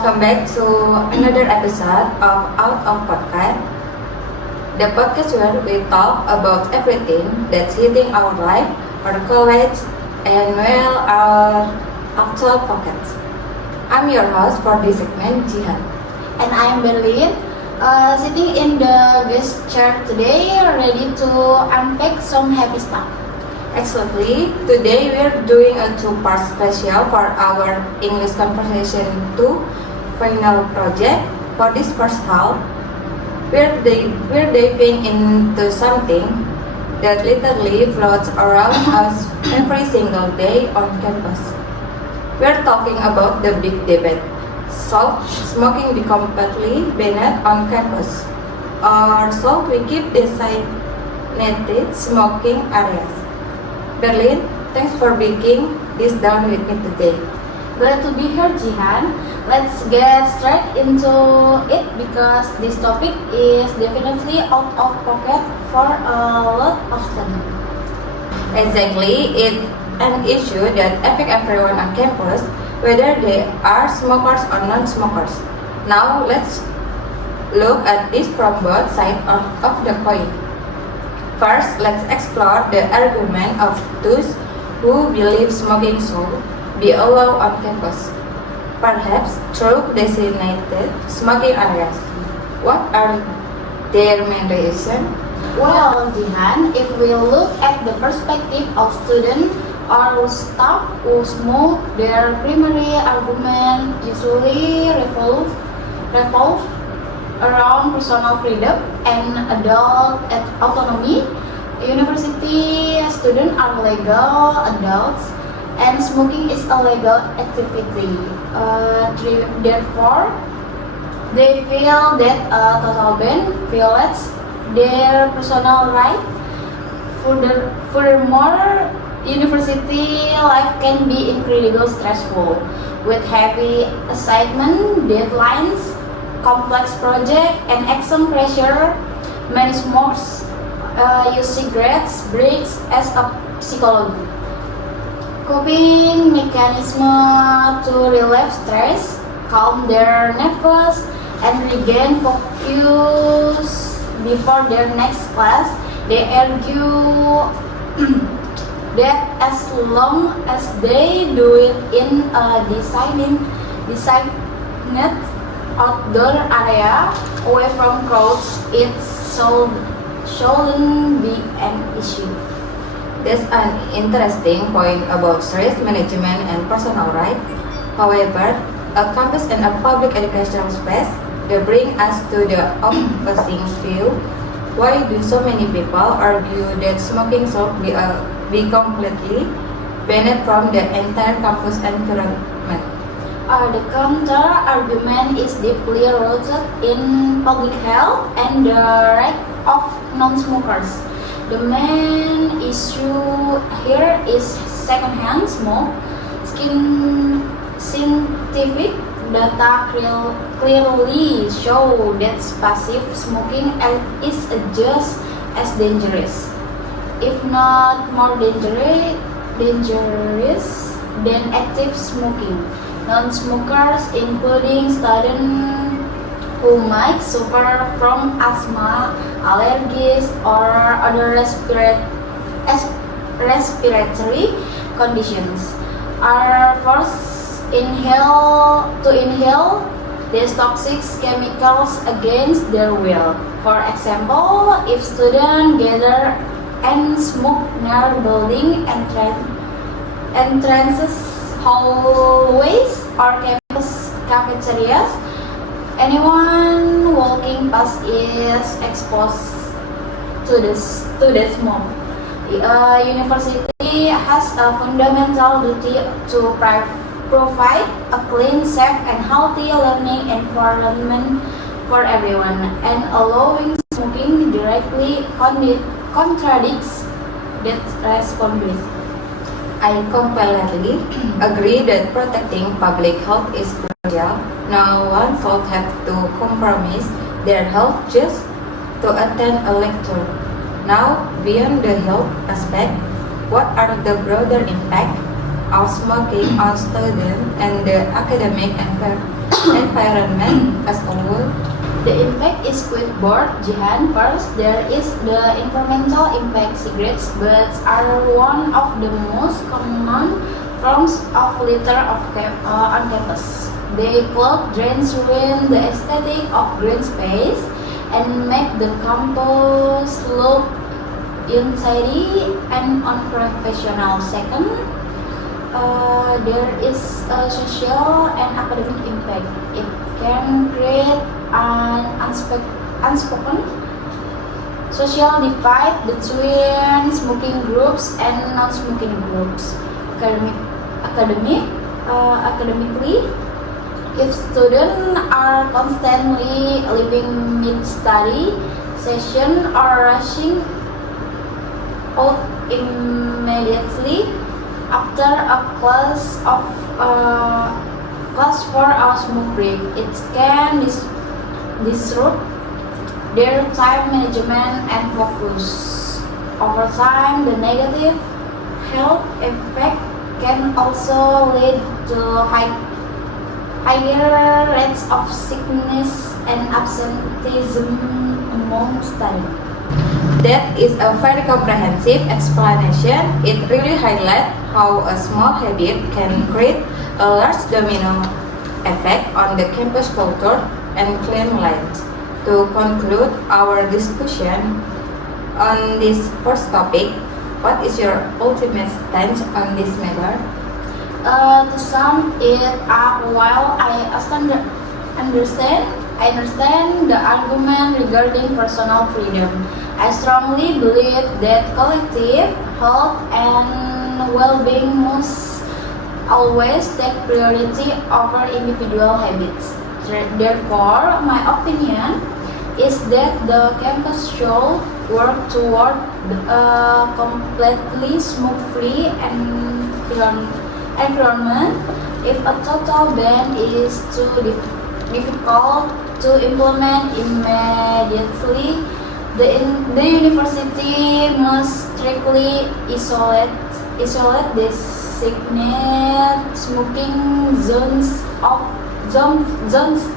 welcome back to another episode of Out of Podcast, the podcast where we talk about everything that's hitting our life, our college, and well, our actual pockets. I'm your host for this segment, Jihan. And I'm Berlin, sitting in the guest chair today, ready to unpack some heavy stuff. Excellently, today we're doing a two-part special for our English Conversation 2 final project. For this first half, we're diving into something that literally floats around us every single day on campus. We're talking about the big debate. Should smoking be completely banned on campus? Or should we keep designated smoking areas? Berlin, thanks for breaking this down with me today. Glad to be here, Jihan. Let's get straight into it because this topic is definitely out of pocket for a lot of them. Exactly, it's an issue that affects everyone on campus, whether they are smokers or non-smokers. Now, let's look at this from both sides of the coin. First, let's explore the argument of those who believe smoking should be allowed on campus, perhaps through designated smoking areas. What are their main reasons? Well, Jihan, if we look at the perspective of students or staff who smoke, their primary argument usually revolve around personal freedom and adult autonomy. University students are legal adults and smoking is a legal activity. Therefore, they feel that a total ban violates their personal right. Furthermore, university life can be incredibly stressful with heavy assignment, deadlines, complex project, and exam pressure. Many smokers use cigarettes breaks as a psychology coping mechanism to relieve stress, calm their nerves, and regain focus before their next class. They argue that as long as they do it in a designated outdoor area away from crowds, it shouldn't be an issue. That's an interesting point about stress management and personal right. However, a campus and a public educational space, they bring us to the opposing view. Why do so many people argue that smoking should be completely banned from the entire campus environment? The counter-argument is deeply rooted in public health and the right of non-smokers. The main issue here is secondhand smoke. Scientific data clearly show that passive smoking is just as dangerous, if not more dangerous than active smoking. Non-smokers, including students who might suffer from asthma, allergies, or other respiratory conditions, are forced to inhale these toxic chemicals against their will. For example, if students gather and smoke near building entrances, hallways, or campus cafeterias, anyone walking past is exposed to the smoke. University has a fundamental duty to provide a clean, safe, and healthy learning environment for everyone, and allowing smoking directly contradicts that responsibility. I completely agree that protecting public health is crucial. No one should have to compromise their health just to attend a lecture. Now, beyond the health aspect, what are the broader impacts of smoking on students and the academic environment as a whole? The impact is quite broad, Jihan. First, there is the environmental impact. Cigarettes butts are one of the most common forms of litter on campus. They clog drains, ruin the aesthetic of green space, and make the campus look untidy and unprofessional. Second, there is a social and academic impact. It can create an unspoken social divide between smoking groups and non-smoking groups. Academically, if students are constantly leaving mid-study session or rushing out immediately after a class for a smoke break, it can disrupt their time management and focus. Over time, the negative health effect can also lead to higher rates of sickness and absenteeism among students. That is a very comprehensive explanation. It really highlights how a small habit can create a large domino effect on the campus culture and cleanliness. To conclude our discussion on this first topic, what is your ultimate stance on this matter? To sum it up, while I understand the argument regarding personal freedom, I strongly believe that collective health and well-being must always take priority over individual habits. Therefore, my opinion is that the campus should work toward a completely smoke-free environment. If a total ban is too difficult to implement immediately, the university must strictly isolate designated smoking zones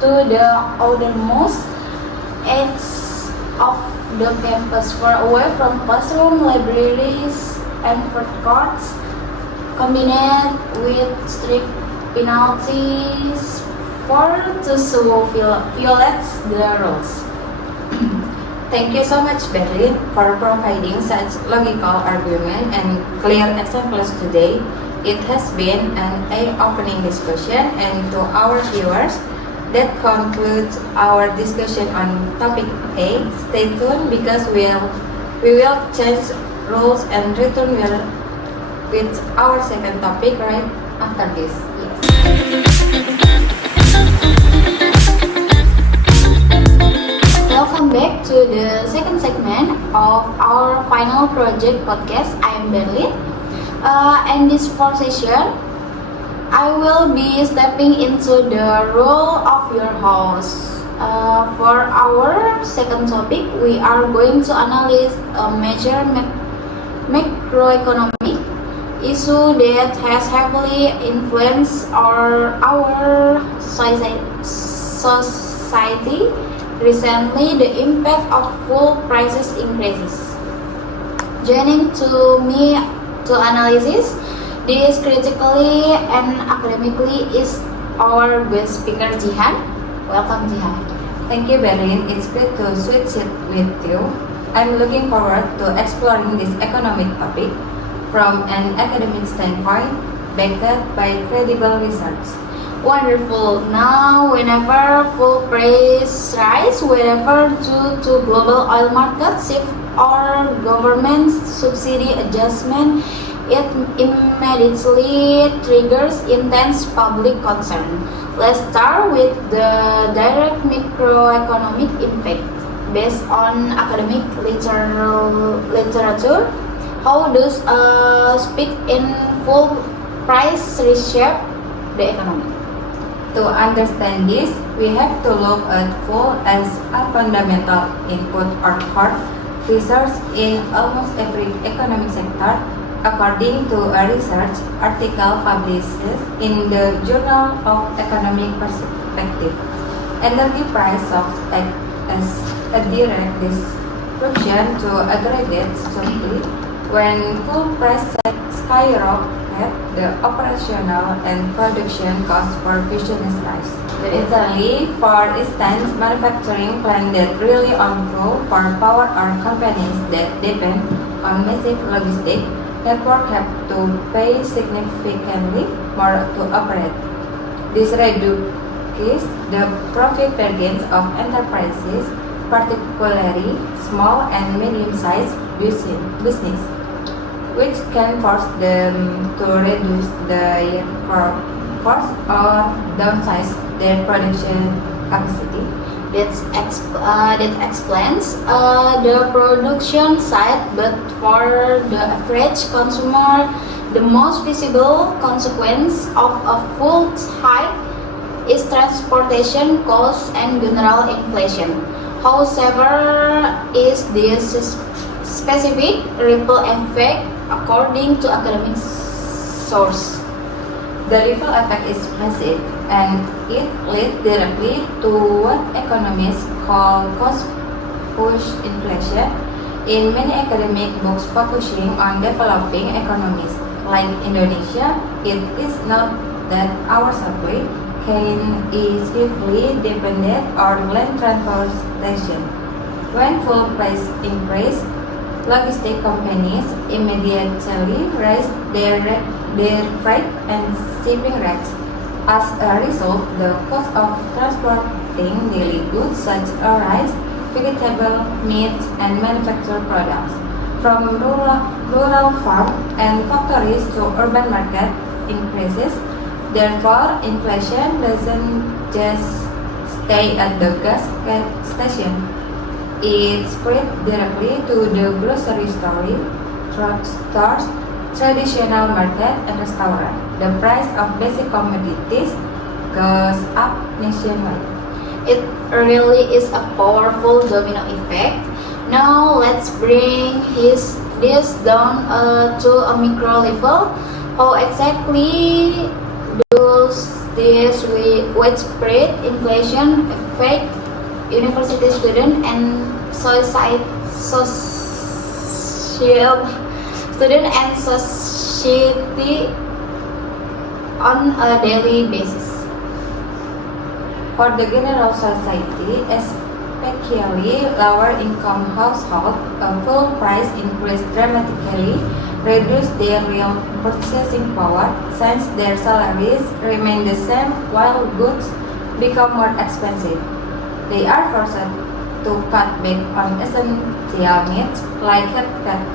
to the outermost edges of the campus, far away from classroom, libraries, and food courts, combined with strict penalties for those who violates the rules. Thank you so much, Berlin, for providing such logical argument and clear examples today. It has been an eye-opening discussion, and to our viewers, that concludes our discussion on topic A. Stay tuned because we will change rules and return with our second topic right after this. Welcome back to the second segment of our final project podcast. I am Berlin. In this fourth session, I will be stepping into the role of your host. For our second topic, we are going to analyze a major macroeconomic issue that has heavily influenced our society recently, the impact of food prices increases. Joining to me to analysis this critically and academically is our guest speaker Jihan. Welcome, Jihan. Thank you, Berlin. It's great to switch it with you. I'm looking forward to exploring this economic topic from an academic standpoint, backed by credible research. Wonderful. Now, whenever food price rise, whether due to global oil market shift or government subsidy adjustment, it immediately triggers intense public concern. Let's start with the direct macroeconomic impact. Based on academic literature, how does a spike in food price reshape the economy? To understand this, we have to look at food as a fundamental input or core resource in almost every economic sector, according to a research article published in the Journal of Economic perspective. Energy price shocks act as a direct disruption to aggregate supply. When fuel price skyrocket, the operational and production costs for business rise. In Italy, for instance, manufacturing plants that rely on fuel for power or companies that depend on massive logistic network have to pay significantly more to operate. This reduces the profit margins of enterprises, particularly small and medium-sized business, which can force them to reduce their workforce or downsize their production capacity. That explains the production side, but for the average consumer, the most visible consequence of a fuel hike is transportation costs and general inflation. However, is this specific ripple effect according to academic source? The ripple effect is massive, and it leads directly to what economists call cost-push inflation. In many academic books focusing on developing economies like Indonesia, it is noted that our supply chain is heavily dependent on land transportation. When fuel price increase, logistic companies immediately raise their freight and shipping rates. As a result, the cost of transporting daily goods such as rice, vegetable, meat, and manufactured products from rural farm and factories to urban market increases. Therefore, inflation doesn't just stay at the gas station. It spread directly to the grocery stores, traditional market, and restaurant. The price of basic commodities goes up nationwide. It really is a powerful domino effect. Now let's bring this down to a micro level. How exactly does this widespread inflation affect university student and society on a daily basis? For the general society, especially lower income households, a fuel price increase dramatically reduce their real purchasing power since their salaries remain the same while goods become more expensive. They are forced to cut back on essential needs like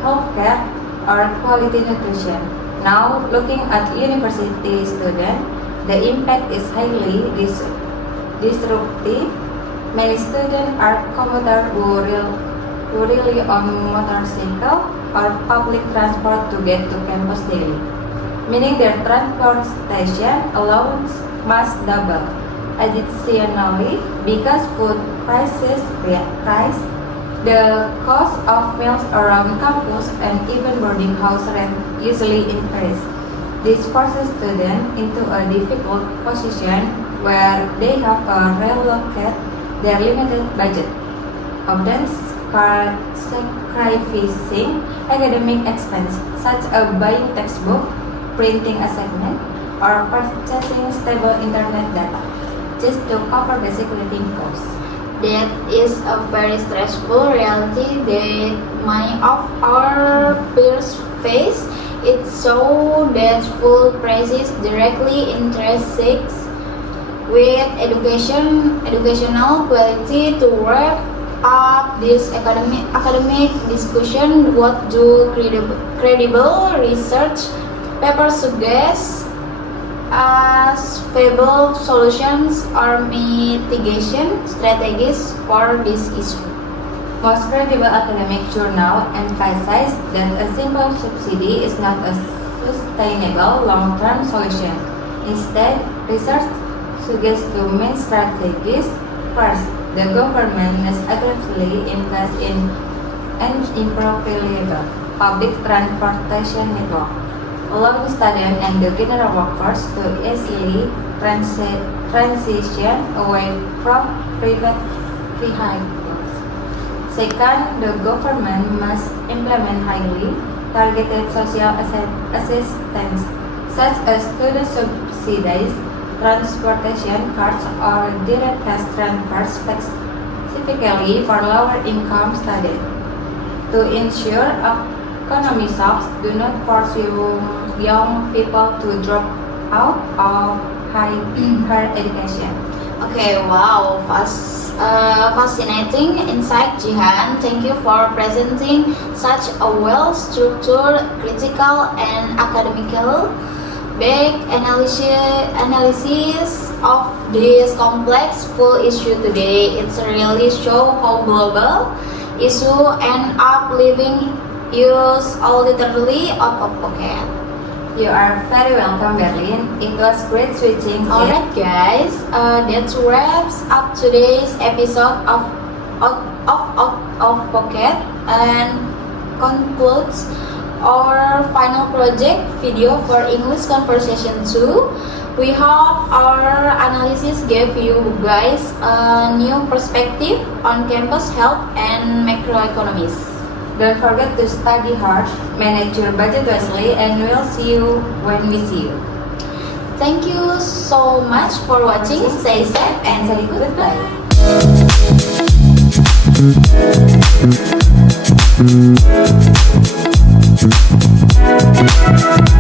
healthcare or quality nutrition. Now, looking at university students, the impact is highly disruptive. Many students are commuters who rely on motorcycle or public transport to get to campus daily, meaning their transportation allowance must double. Additionally, because food prices rise, the cost of meals around campus and even boarding house rent usually increase. This forces students into a difficult position where they have to relocate their limited budget, often sacrificing academic expense such as buying textbook, printing assignment, or purchasing stable internet data just to cover basic living costs. That is a very stressful reality that many of our peers face. It's so that fuel prices directly intersects with educational quality. To wrap up this academic discussion, what do credible research papers suggest as feasible solutions or mitigation strategies for this issue? Most credible academic journals emphasize that a simple subsidy is not a sustainable long-term solution. Instead, research suggests two main strategies. First, the government must aggressively invest in an improve reliable public transportation network. allowing students and the general workforce to easily transition away from private vehicles. Second, the government must implement highly targeted social assistance, such as student subsidies, transportation cards, or direct cash transfers specifically for lower income students. To ensure economic shocks do not force young people to drop out of higher education. Okay, wow, fascinating insight, Jihan. Thank you for presenting such a well-structured, critical, and academical big analysis of this complex full issue today. It's really show how global issue end up leaving us all literally out of pocket. You are very welcome, Berlin. It was great switching. Alright guys, that wraps up today's episode of Pocket and concludes our final project video for English Conversation 2. We hope our analysis gave you guys a new perspective on campus health and macroeconomics. Don't forget to study hard, manage your budget wisely, and we'll see you when we see you. Thank you so much for watching. Stay safe and say goodbye.